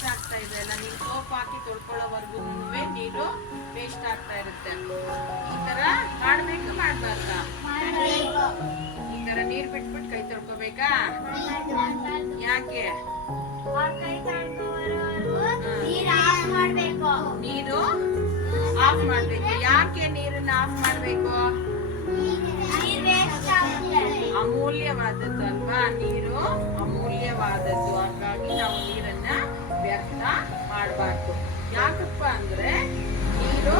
Waste ಆಗ್ತಾ ಇದೆ ಅಲ್ಲ. ನೀವು ಸೋಪ್ ಹಾಕಿ ತೊಳ್ಕೊಳ್ಳೋವರೆಗೂ ನೀರು ವೇಸ್ಟ್ ಆಗ್ತಾ ಇರುತ್ತೆ. ಈ ತರ ಮಾಡ್ಬೇಕು ಮಾಡಬಾರ್ದಾ? ಈ ತರ ನೀರ್ ಬಿಟ್ಬಿಟ್ಟು ಕೈ ತೊಳ್ಕೊಬೇಕಾ? ಯಾಕೆ? ನೀರು ಆಫ್ ಮಾಡ್ಬೇಕು. ಯಾಕೆ ನೀರನ್ನ ಆಫ್ ಮಾಡ್ಬೇಕು? ಅಮೂಲ್ಯವಾದದ್ದು ಅಲ್ವಾ? ನೀರು ಅಮೂಲ್ಯವಾದದ್ದು. ಹಾಗಾಗಿ ನಾವು ನೀರನ್ನ ವ್ಯರ್ಥ ಮಾಡಬಾರ್ದು. ಯಾಕಪ್ಪ ಅಂದ್ರೆ ನೀರು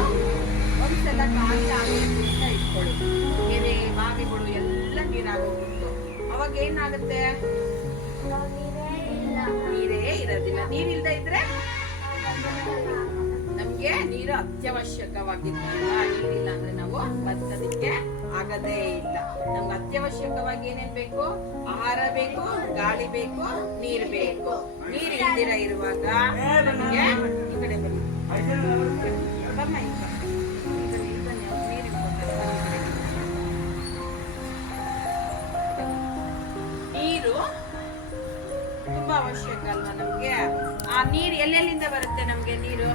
ಒಂದ್ಸಲ ಖಾಲಿ ಆಗೋದ್ರಿಂದ ಇಟ್ಕೊಳ್ಳಿ. ಕೆರೆ ಬಾವಿಗಳು ಎಲ್ಲ ನೀರಾಗೋಗ್ಬಿಟ್ಟು ಅವಾಗ ಏನಾಗುತ್ತೆ? ನೀರೇ ಇರೋದಿಲ್ಲ. ನೀರಿಲ್ದ ಇದ್ರೆ ನಮ್ಗೆ ನೀರು ಅತ್ಯವಶ್ಯಕವಾಗಿರ್ತಲ್ಲ. ನೀರಿಲ್ಲ ಅಂದ್ರೆ ನಾವು ಬದುಕೋದಿಕ್ಕೆ ಆಗದೇ ಇಲ್ಲ. ನಮ್ಗೆ ಅತ್ಯವಶ್ಯಕವಾಗಿ ಏನೇನ್ ಬೇಕು? ಆಹಾರ ಬೇಕು, ಗಾಳಿ ಬೇಕು, ನೀರ್ ಬೇಕು. ನೀರ್ ಇಲ್ದಿರ ಇರುವಾಗ ನಮಗೆ ಈ ಕಡೆ ಬನ್ನಿ, ನೀರು ತುಂಬಾ ಅವಶ್ಯಕ ಅಲ್ವಾ ನಮ್ಗೆ? ಆ ನೀರು ಎಲ್ಲೆಲ್ಲಿಂದ ಬರುತ್ತೆ ನಮ್ಗೆ? ನೀರು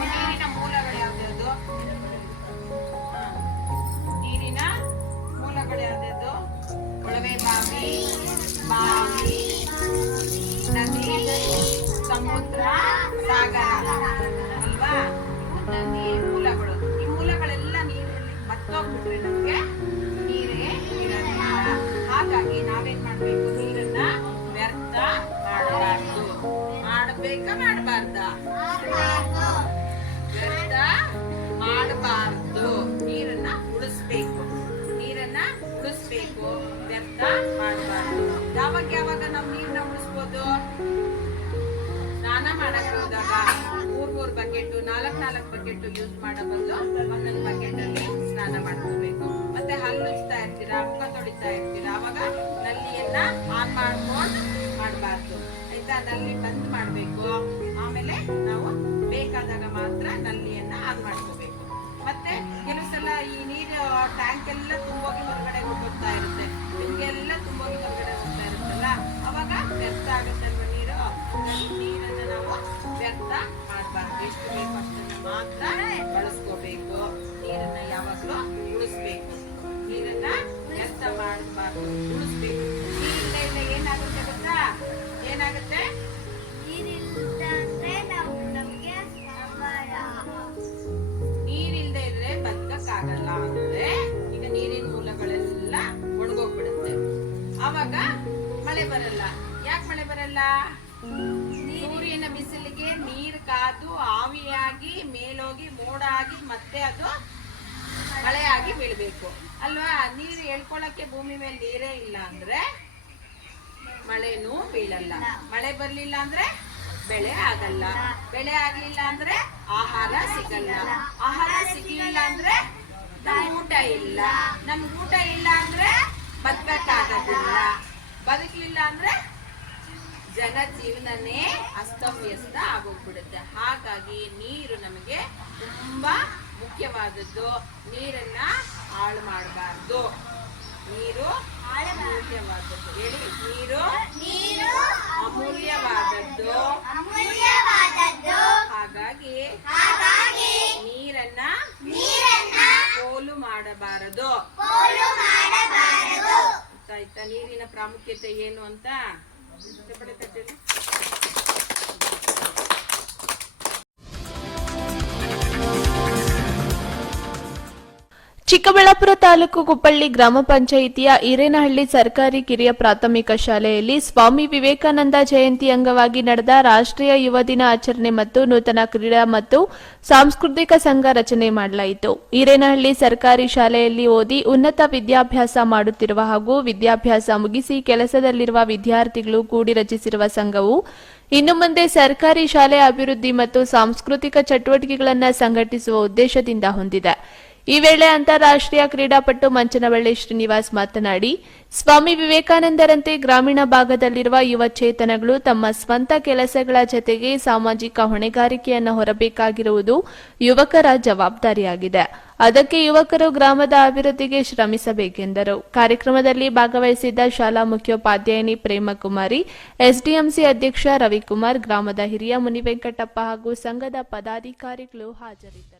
ನೀರಿನ ಮೂಲಗಳು ಯಾವ್ದು? ನೀರಿನ ಮೂಲಗಳು ಯಾವ್ದು? ಕೊಳವೆ ಬಾವಿ, ಬಾವಿ, ನದಿ, ಸಮುದ್ರ, ಸಾಗರ ಅಲ್ವಾ? ನದಿ ಮೂಲಗಳು. ಈ ಮೂಲಗಳೆಲ್ಲ ನೀರಲ್ಲಿ ಮತ್ತೋಗ್ಬಿಟ್ರೆ ನಮ್ಗೆ ನೀರೇ ಇರೋದಿಲ್ಲ. ಹಾಗಾಗಿ ನಾವೇನ್ ಮಾಡ್ಬೇಕು? ನೀರನ್ನ ವ್ಯರ್ಥ ಮಾಡಬಾರ್ದು. ಮಾಡಬೇಕಾ ಮಾಡಬಾರ್ದಾ? ವ್ಯರ್ಥ ಮಾಡಬಾರ್ದು. ನೀರನ್ನ ಉಳಿಸ್ಬೇಕು. ನೀರನ್ನ ಉಳಿಸ್ಬೇಕು, ವ್ಯರ್ಥ ಮಾಡಬಾರ್ದು. ಯಾವಾಗ ಯಾವಾಗ ನಾವು ನೀರನ್ನ ಉಳಿಸ್ಬೋದು? ಸ್ನಾನ ಮಾಡಕ್ ಹೋದಾಗ 3 ಬಕೆಟ್ 4 ಬಕೆಟ್ ಯೂಸ್ ಮಾಡೋ ಬದಲು 1 ಬಕೆಟ್ ಅಲ್ಲಿ ಸ್ನಾನ ಮಾಡ್ಕೋಬೇಕು. ಮತ್ತೆ ಹಲ್ಲು ಉಜ್ತಾ ಇರ್ತೀರಾ, ಮುಖ ತೊಳಿತಾ ಇರ್ತೀರಾ, ಅವಾಗ ನಲ್ಲಿಯನ್ನ ಆನ್ ಮಾಡ್ಕೊಂಡು ಮಾಡಬಾರ್ದು. ಆಯ್ತಾ? ನಲ್ಲಿ ಬಂದ್ ಮಾಡ್ಬೇಕು. ಆಮೇಲೆ ನಾವು ಬೇಕಾದಾಗ ಮಾತ್ರ ನಲ್ಲಿಯನ್ನ ಆನ್ ಮಾಡ್ಕೋಬೇಕು. ಮತ್ತೆ ಕೆಲವು ಸಲ ಈ ನೀರು ಟ್ಯಾಂಕ್ ಎಲ್ಲ ತುಂಬೋಗಿ ಹೊರಗಡೆ ಹೋಗ್ತಾ ಇರುತ್ತೆ, ನಿಮ್ಗೆಲ್ಲ ತುಂಬೋಗಿ ಹೊರಗಡೆ ಹೋಗ್ತಾ ಇರುತ್ತಲ್ಲ, ಅವಾಗ ವ್ಯರ್ಥ ಆಗುತ್ತಲ್ವ ನೀರು. ನೀರನ್ನ ನಾವು ವ್ಯರ್ಥ ಮಾಡಬಾರ್ದು. ಎಷ್ಟು ಬೇಕು ಅಷ್ಟನ್ನ ಮಾತ್ರ ಬಳಸ್ಕೋಬೇಕು. ನೀರನ್ನ ಯಾವಾಗ್ಲೂ ಉಳಿಸ್ಬೇಕು. ನೀರನ್ನ ವ್ಯರ್ಥ ಮಾಡಬಾರ್ದು, ಉಳಿಸ್ಬೇಕು. ನೀರಿಲ್ಲ ಇಲ್ಲ ಏನಾಗುತ್ತೆ ಗೊತ್ತಾ? ಏನಾಗುತ್ತೆ? ನೀರಿಲ್ದೆ ಇದ್ರೆ ಬದುಕಕ್ಕಾಗಲ್ಲ. ಅಂದ್ರೆ ಈಗ ನೀರಿನ ಮೂಲಗಳೆಲ್ಲ ಒಣಗೋಗ್ಬಿಡುತ್ತೆ. ಅವಾಗ ಮಳೆ ಬರಲ್ಲ. ಯಾಕೆ ಮಳೆ ಬರಲ್ಲ? ಸೂರ್ಯನ ಬಿಸಿಲಿಗೆ ನೀರು ಕಾದು ಆವಿಯಾಗಿ ಮೇಲೋಗಿ ಮೋಡ ಆಗಿ ಮತ್ತೆ ಅದು ಮಳೆಯಾಗಿ ಬೀಳ್ಬೇಕು ಅಲ್ವಾ? ನೀರು ಎಳ್ಕೊಳಕ್ಕೆ ಭೂಮಿ ಮೇಲೆ ನೀರೇ ಇಲ್ಲ ಅಂದ್ರೆ ಮಳೆನೂ ಬೀಳಲ್ಲ. ಮಳೆ ಬರ್ಲಿಲ್ಲ ಅಂದ್ರೆ ಬೆಳೆ ಆಗಲ್ಲ. ಬೆಳೆ ಆಗ್ಲಿಲ್ಲ ಅಂದ್ರೆ ಆಹಾರ ಸಿಗಲ್ಲ. ಆಹಾರ ಸಿಗ್ಲಿಲ್ಲ ಅಂದ್ರೆ ನಮ್ಗೆ ಊಟ ಇಲ್ಲ. ನಮ್ಗೆ ಊಟ ಇಲ್ಲ ಅಂದ್ರೆ ಬದುಕಕ್ಕಾಗೋದಿಲ್ಲ. ಬದುಕಲಿಲ್ಲ ಅಂದ್ರೆ ಜನ ಜೀವನನೇ ಅಸ್ತವ್ಯಸ್ತ ಆಗೋಗ್ಬಿಡುತ್ತೆ. ಹಾಗಾಗಿ ನೀರು ನಮಗೆ ತುಂಬಾ ಮುಖ್ಯವಾದದ್ದು. ನೀರನ್ನ ಹಾಳು ಮಾಡಬಾರ್ದು. ನೀರು ಅಮೂಲ್ಯವಾದದ್ದು. ಹೇಳಿ, ನೀರು ಅಮೂಲ್ಯವಾದದ್ದು. ಹಾಗಾಗಿ ನೀರನ್ನ ಪೋಲು ಮಾಡಬಾರದು. ಆಯ್ತಾ? ನೀರಿನ ಪ್ರಾಮುಖ್ಯತೆ ಏನು ಅಂತ ಚಿಕ್ಕಬಳ್ಳಾಪುರ ತಾಲೂಕು ಕುಪ್ಪಳ್ಳಿ ಗ್ರಾಮ ಪಂಚಾಯಿತಿಯ ಹಿರೇನಹಳ್ಳಿ ಸರ್ಕಾರಿ ಕಿರಿಯ ಪ್ರಾಥಮಿಕ ಶಾಲೆಯಲ್ಲಿ ಸ್ವಾಮಿ ವಿವೇಕಾನಂದ ಜಯಂತಿ ಅಂಗವಾಗಿ ನಡೆದ ರಾಷ್ಟ್ರೀಯ ಯುವ ದಿನ ಆಚರಣೆ ಮತ್ತು ನೂತನ ಕ್ರೀಡಾ ಮತ್ತು ಸಾಂಸ್ಕೃತಿಕ ಸಂಘ ರಚನೆ ಮಾಡಲಾಯಿತು. ಹಿರೇನಹಳ್ಳಿ ಸರ್ಕಾರಿ ಶಾಲೆಯಲ್ಲಿ ಓದಿ ಉನ್ನತ ವಿದ್ಯಾಭ್ಯಾಸ ಮಾಡುತ್ತಿರುವ ಹಾಗೂ ವಿದ್ಯಾಭ್ಯಾಸ ಮುಗಿಸಿ ಕೆಲಸದಲ್ಲಿರುವ ವಿದ್ಯಾರ್ಥಿಗಳು ಕೂಡಿ ರಚಿಸಿರುವ ಸಂಘವು ಇನ್ನು ಮುಂದೆ ಸರ್ಕಾರಿ ಶಾಲೆ ಅಭಿವೃದ್ಧಿ ಮತ್ತು ಸಾಂಸ್ಕೃತಿಕ ಚಟುವಟಿಕೆಗಳನ್ನು ಸಂಘಟಿಸುವ ಉದ್ದೇಶದಿಂದ ಹೊಂದಿದೆ. ಈ ವೇಳೆ ಅಂತಾರಾಷ್ಟ್ರೀಯ ಕ್ರೀಡಾಪಟು ಮಂಚನವಳ್ಳಿ ಶ್ರೀನಿವಾಸ್ ಮಾತನಾಡಿ, ಸ್ವಾಮಿ ವಿವೇಕಾನಂದರಂತೆ ಗ್ರಾಮೀಣ ಭಾಗದಲ್ಲಿರುವ ಯುವ ಚೇತನಗಳು ತಮ್ಮ ಸ್ವಂತ ಕೆಲಸಗಳ ಜತೆಗೆ ಸಾಮಾಜಿಕ ಹೊಣೆಗಾರಿಕೆಯನ್ನು ಹೊರಬೇಕಾಗಿರುವುದು ಯುವಕರ ಜವಾಬ್ದಾರಿಯಾಗಿದೆ. ಅದಕ್ಕೆ ಯುವಕರು ಗ್ರಾಮದ ಅಭಿವೃದ್ಧಿಗೆ ಶ್ರಮಿಸಬೇಕೆಂದರು. ಕಾರ್ಯಕ್ರಮದಲ್ಲಿ ಭಾಗವಹಿಸಿದ್ದ ಶಾಲಾ ಮುಖ್ಯೋಪಾಧ್ಯಾಯಿನಿ ಪ್ರೇಮಕುಮಾರಿ, ಎಸ್ಡಿಎಂಸಿ ಅಧ್ಯಕ್ಷ ರವಿಕುಮಾರ್, ಗ್ರಾಮದ ಹಿರಿಯ ಮುನಿವೆಂಕಟಪ್ಪ ಹಾಗೂ ಸಂಘದ ಪದಾಧಿಕಾರಿಗಳು ಹಾಜರಿದ್ದರು.